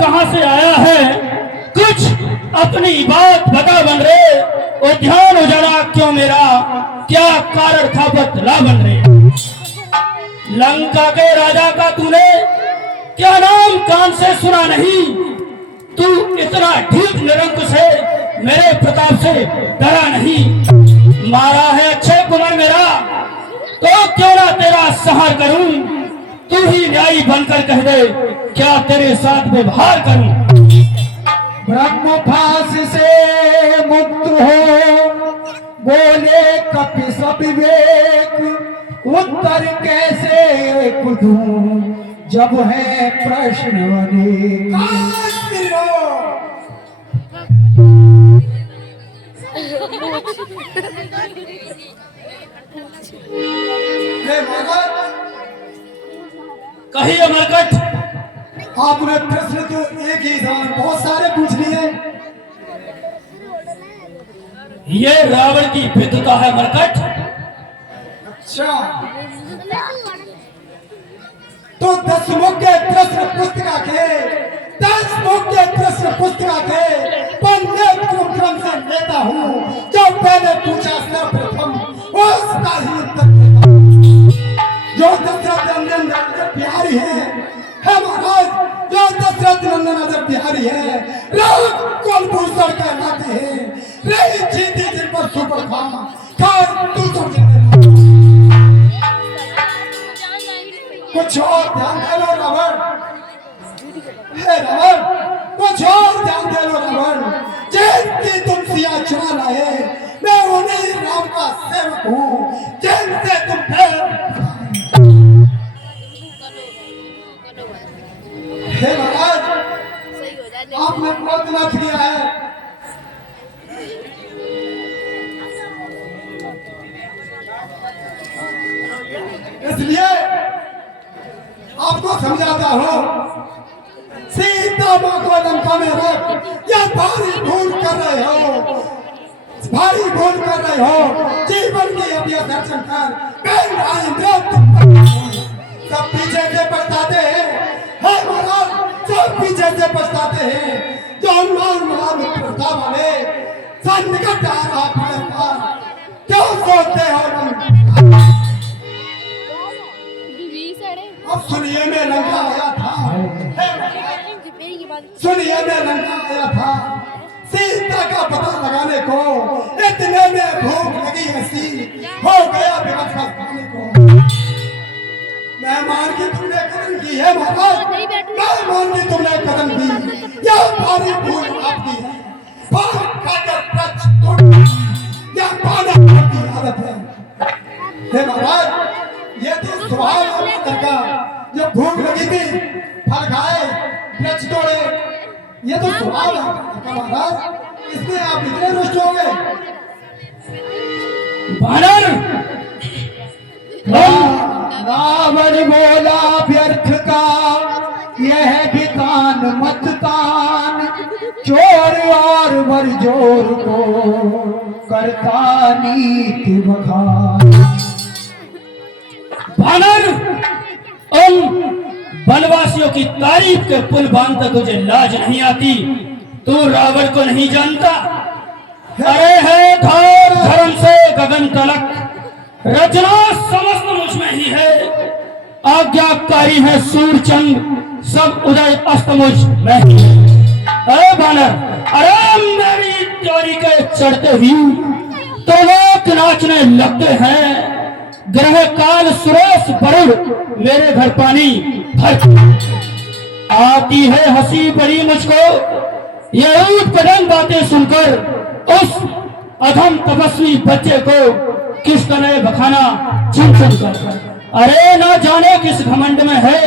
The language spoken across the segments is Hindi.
कहां से आया है, कुछ अपनी बात बता बन रे। ओ ध्यान उजड़ा क्यों मेरा, क्या कारण था बतला बन रे। लंका के राजा का तूने क्या नाम कान से सुना नहीं, तू इतना ढीठ निरंकुश है, मेरे प्रताप से डरा नहीं। मारा है अक्षय कुमार मेरा, तो क्यों ना तेरा सहार करूं। तू ही न्यायी बनकर कह दे, क्या तेरे साथ व्यवहार करूं। ब्रह्म फांस से मुक्त हो, बोले कपि विवेक, उत्तर कैसे दूं जब है प्रश्न अनेक। कहिए मरकट। आपने प्रश्न तो एक ही था, बहुत सारे पूछ लिए। ये रावण की विद्वता है मरकट। अच्छा, तो 10 मुख्य प्रश्न पुस्तिका के 10 मुख्य प्रश्न पुस्तिका के पन्ने को क्रम से लेता हूँ। जो पहले पूछा सर्वप्रथम उसका ही उत्तर देता हूँ। जो दशरथ नंदन अजर बिहारी है महाराज, जो दशरथ नंदन अजर बिहारी है, राम कुलभूषण कहलाते हैं। रही जीती जिन पर सुपर खान दूसर कुछ और ध्यान दे लो रावण। हे रावण, कुछ और ध्यान दे लो रावण। जिनकी तुम सिया चुरा लाए, मैं उन्हीं राम का सेवक हूँ जिनसे तुम फिर। हे महाराज, आपने प्रार्थना किया है, इसलिए आपको समझाता हूँ। सीता माँ को लंका में रख, या भारी भूल कर रहे हो, भारी भूल कर रहे हो। जीवन की अभिया दर्शन कर, सब पीछे से पछताते हैं। है महाराज, सब पीछे से पछताते हैं। जो अनुमान प्रथा वाले संकट आ रहा पड़े पर क्यों सोचते हो। अब सुनिए मैं लंका आया था, सुनिए मैं लंका आया था सीता का पता लगाने को। इतने में भूख लगी हंसी हो गया व्यवस्था खाने को। मैं मान की तुमने कदम की है महाराज, मैं मान की तुमने कदम की। यह भारी भूल आपकी है, भाग खाकर टच तोड़ या पाना की आदत है। हे महाराज, ये तो स्वभाव आपका का, जब भूख लगी थी फल खाए वृक्ष तोड़े, ये तो स्वभाव है महाराज। इसमें आप इतने रुष्ट हो गए। रावण बोला व्यर्थ का यह भी तान मत तान, चोर और बरजोर को करता नीति बखान। वानर, वनवासियों की तारीफ के पुल बांधता तुझे लाज नहीं आती। तू रावण को नहीं जानता। अरे है धौर धर्म से गगन तलक, रचना समस्त मुझ में ही है। आज्ञाकारी है सूर्यचंद्र, सब उदय अस्त मुझ में ही है। अरे वानर, अरे मेरी त्योरी के चढ़ते ही तो लोग नाचने लगते हैं। ग्रह काल सुरेश वरुण मेरे घर पानी भर आती है हंसी बड़ी मुझको। ये ऊट पटंग बातें सुनकर उस अधम तपस्वी बच्चे को किस तरह बखाना चुन चुन कर। अरे ना जाने किस घमंड में है,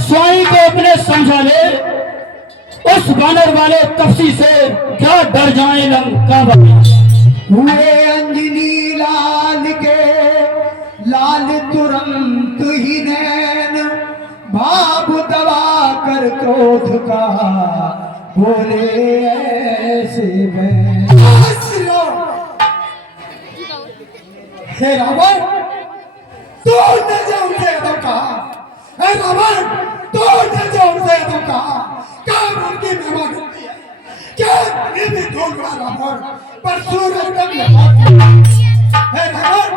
स्वाई को अपने समझा ले। उस वानर वाले तपसी से क्या डर जाए लंका हुए अंजनी लाल के लाल तुरंत ही नैन, भाव दबा कर क्रोध का बोले ऐसे में। हे रावण, तूने जो उनसे कहा, हे रावण, तूने जो उनसे कहा, क्या पर सूरज कब है रावण,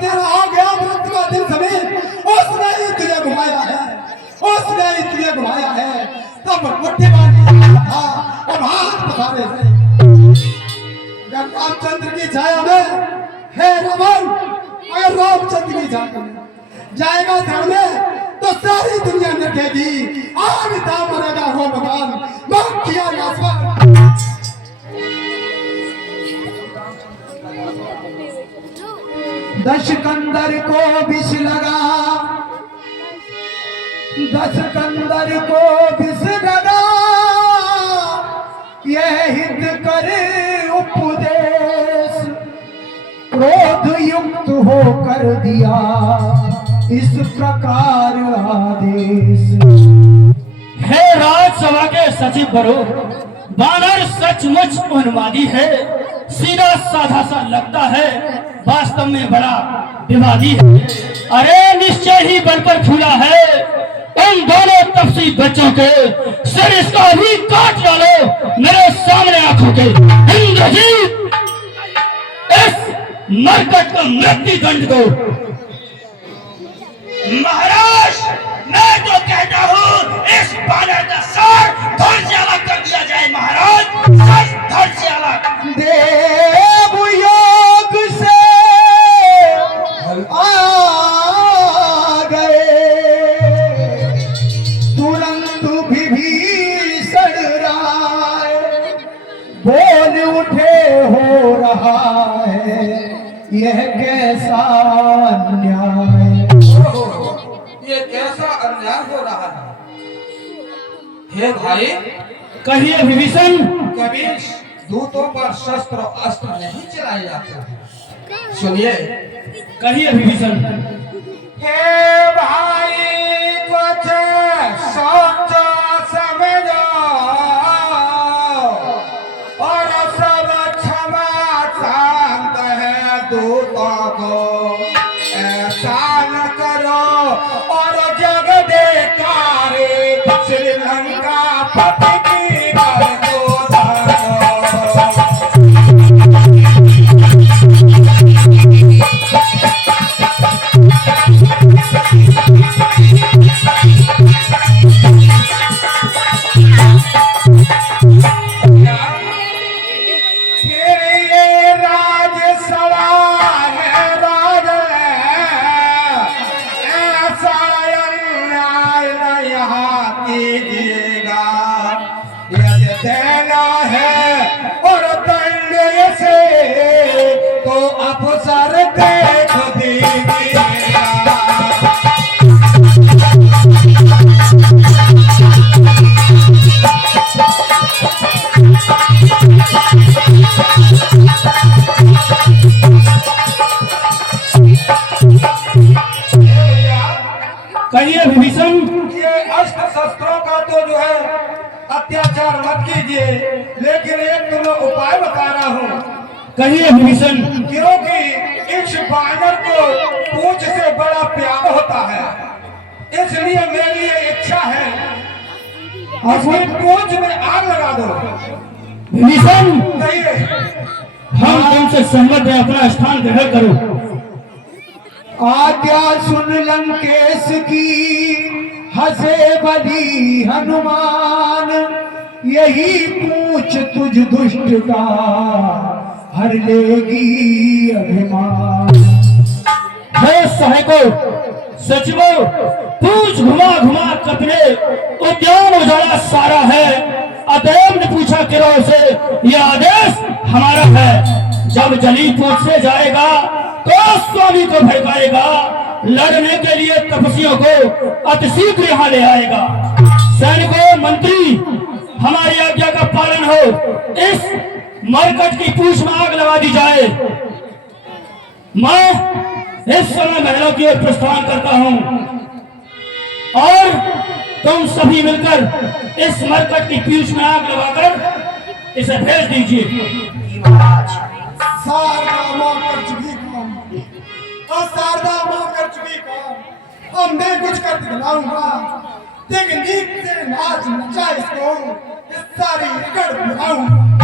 तेरा आ गया मृत्यु का दिन समीप, उसने ही तुझे घुमाया है, उसने ही तुझे घुमाया है। तब मुट्ठी बांधी था, अब हाथ पसारे थे। अगर रामचंद्र की छाया में है रावण, अगर रामचंद्र की छाया में जाएगा धड़ में तो सारी दुनिया नटेगी। आग था मरेगा वो भगवान, माफ किया आसमान। दशकंदर को विष लगा, दशकंदर को विष लगा, यह हित करे उपदेश, क्रोध युक्त होकर दिया इस प्रकार आदेश। हे राजसभा के सचिव बरो, बानर सचमुच उन्मादी है, सीधा साधा सा लगता है, वास्तव में बड़ा विवादी है। अरे निश्चय ही बल पर फूला है, उन दोनों तपसी बच्चों के सिर इसका ही काट डालो मेरे सामने आंखों के। इंद्रजीत, इस मरकट का मृत्यु दंड दो। महाराज, मैं तो कहता हूँ इस बानर का सर धड़ से अलग कर दिया जाए। महाराज, सर धड़ से अलग। देव योग से आ गए, तुरंत विभीषण राय, बोल उठे हो रहा है यह कैसा अन्याय। ये कैसा अन्याय हो रहा है? हे भाई, कहिए विभीषण। कभी दूतों पर शस्त्र अस्त्र नहीं चलाए जाते। सुनिए। कहिए विभीषण। हे भाई, कुछ सोचो समझो और सब क्षमा शांत है दूतों को, ऐसा न करो और जग देखारे श्रीलंका पति की कर दो दानो। देना है और दंड से तो अफसर देख दीजिएगा। कहिए विभीषण। ये अस्त्र शस्त्रों का तो जो है अत्याचार मत कीजिए, लेकिन एक तुम्हें उपाय बता रहा हूँ। कहिए विभीषण। क्योंकि इस बानर को पूंछ से बड़ा प्यार होता है, इसलिए मेरी ये इच्छा है अपनी पूंछ में आग लगा दो। विभीषण, कहिए। हम तुमसे सहमत हैं, अपना स्थान ग्रहण करो। आज्ञा सुन लंकेश की, हंसे बली हनुमान, यही पूछ तुझ दुष्ट का हर लेगी अभिमान। हे सहायको, सचिवों, पूछ घुमा घुमा कपने उद्यान उजाला सारा है। अदेव ने पूछा किरो से, यह आदेश हमारा है। जब जली पूछ से जाएगा तो स्वामी को भड़काएगा, लड़ने के लिए तपस्वियों को अतिशीघ्र यहाँ ले आएगा। सैनिकों, मंत्री, हमारी आज्ञा का पालन हो। इस मरकट की पूंछ में आग लगा दी जाए। मैं इस समय महलों की ओर प्रस्थान करता हूं और तुम सभी मिलकर इस मरकट की पूंछ में आग लगाकर इसे भेज दीजिए। शारदा मां कर चुकी काम, और शारदा मां कर चुकी काम, और मैं कुछ कर दिखलाऊंगा। लेकिन नीक से नाच नचा इसको, इस सारी रगड़ बुलाऊंगा।